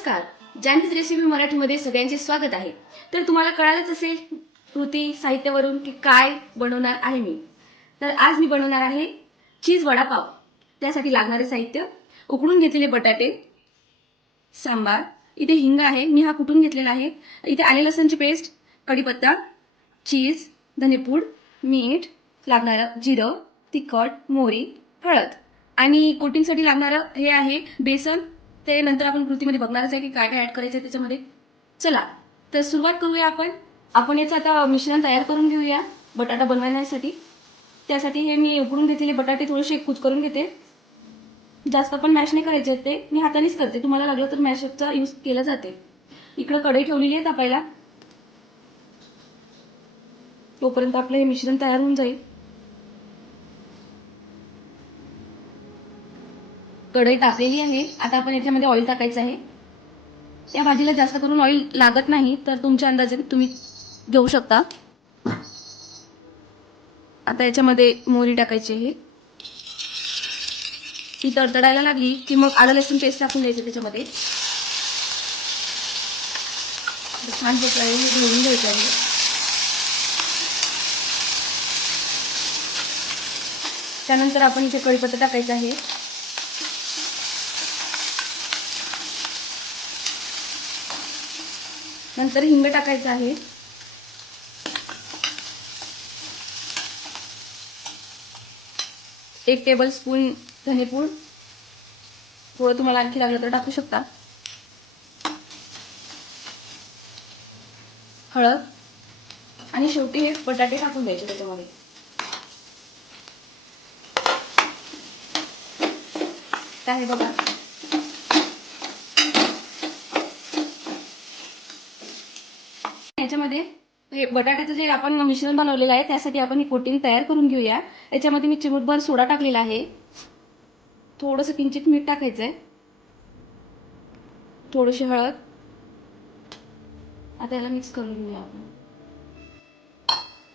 नमस्कार. जानकीज रेसिपी मराठीमध्ये सगळ्यांचे स्वागत आहे. तर तुम्हाला कळालंच असेल कृती साहित्यावरून की काय बनवणार आहे मी. तर आज मी बनवणार आहे चीज वडापाव. त्यासाठी लागणारे साहित्य उकडून घेतलेले बटाटे सांबार. इथे हिंग आहे मी हा कुटून घेतलेला आहे. इथे आले लसणची पेस्ट कढीपत्ता चीज धनेपूड मीठ लागणारं जिरं तिखट मोहरी हळद. आणि कोटिंगसाठी लागणारं हे आहे बेसन ते नंतर आपण कृतीमध्ये बघणारच आहे की काय काय ॲड करायचं आहे त्याच्यामध्ये. चला तर सुरुवात करूया आपण. आपण याचं आता मिश्रण तयार करून घेऊया बटाटा बनवण्यासाठी. त्यासाठी हे मी उकडून घेतलेले बटाटे थोडेसे कुच करून घेते. जास्त पण मॅश नाही करायचे ते. मी हातानेच करते. तुम्हाला लागलं तर मॅशअपचा यूज केला जाते. इकडं कढई ठेवलेली आहे तापायला तोपर्यंत आपलं हे मिश्रण तयार होऊन जाईल. कढई तापलेली आहे. आता आपण याच्यामध्ये ऑइल टाकायचं आहे. या भाजीला जास्त करून ऑइल लागत नाही तर तुमच्या अंदाजे तुम्ही घेऊ शकता. आता याच्यामध्ये मोहरी टाकायची आहे. ती तडतडायला लागली की मग आलं लसूण पेस्ट टाकून द्यायचं त्याच्यामध्ये. छान प्रकारे हे घ्यायचं आहे. त्यानंतर आपण इथे कढीपत्ता टाकायचा आहे. नंतर हिंग टाकायचं आहे. एक टेबल स्पून धनेपूड थोडं तुम्हाला आणखी लागलं तर टाकू शकता. हळद. आणि शेवटी हे बटाटे टाकून द्यायचे त्याच्यामध्ये. काय आहे बघा. याच्यामध्ये हे बटाट्याचं जे आपण मिश्रण बनवलेलं आहे त्यासाठी आपण ही कोटिंग तयार करून घेऊया. याच्यामध्ये मी चिमूटभर सोडा टाकलेला आहे. थोडंसं किंचित मीठ टाकायचं आहे थोडीशी हळद. आता याला मिक्स करून घेऊया आपण.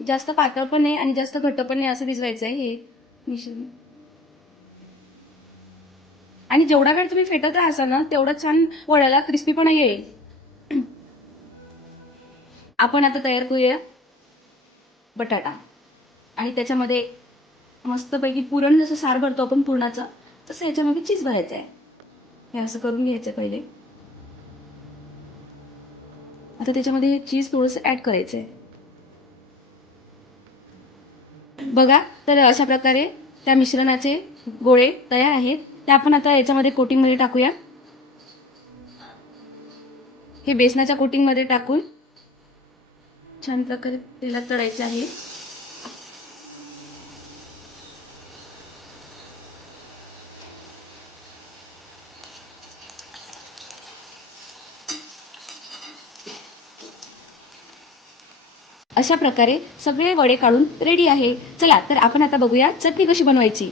जास्त पातळ पण नाही आणि जास्त घट्ट पण नाही असं भिजवायचं आहे हे मिश्रण. आणि जेवढा वेळ तुम्ही फेटत राहाल ना तेवढं छान वड्याला क्रिस्पीपणा येईल. आपण आता तयार करूया बटाटा. आणि त्याच्यामध्ये मस्तपैकी पुरण जसं सार भरतो आपण पुरणाचं तसं याच्यामध्ये चीज भरायचं आहे हे असं करून घ्यायचं पहिले. आता त्याच्यामध्ये चीज थोडंसं ॲड करायचं आहे बघा तर अशा प्रकारे त्या मिश्रणाचे गोळे तयार आहेत. ते आपण आता याच्यामध्ये कोटिंगमध्ये टाकूया. हे बेसनाच्या कोटिंगमध्ये टाकून छान प्रकारे तेला तळायचं आहे. अशा प्रकारे सगळे वडे काढून रेडी आहे. चला तर आपण आता बघूया चटणी कशी बनवायची.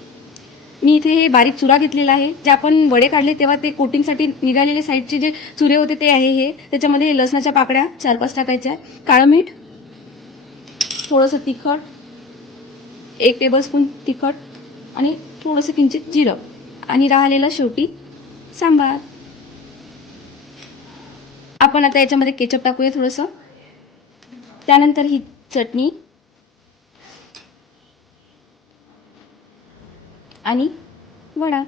मी इथे हे बारीक चुरा घेतलेला आहे. जे आपण वडे काढले तेव्हा ते कोटिंगसाठी निघालेले साईडचे जे चुरे होते ते आहे हे. त्याच्यामध्ये लसणाच्या पाकड्या चार पाच टाकायच्या. काळं मीठ थोडंसं तिखट एक टेबलस्पून तिखट आणि थोडंसं किंचित जिरं आणि राहिलेलं शेवटी सांबार. आपण आता याच्यामध्ये केचप टाकूया थोडंसं. त्यानंतर ही चटणी आणि वडा.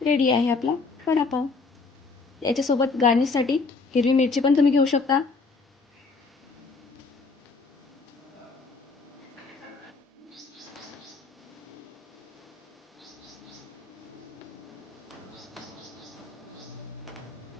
रेडी आहे आपला वडापाव. याच्यासोबत गार्निशसाठी हिरवी मिरची पण तुम्ही घेऊ शकता.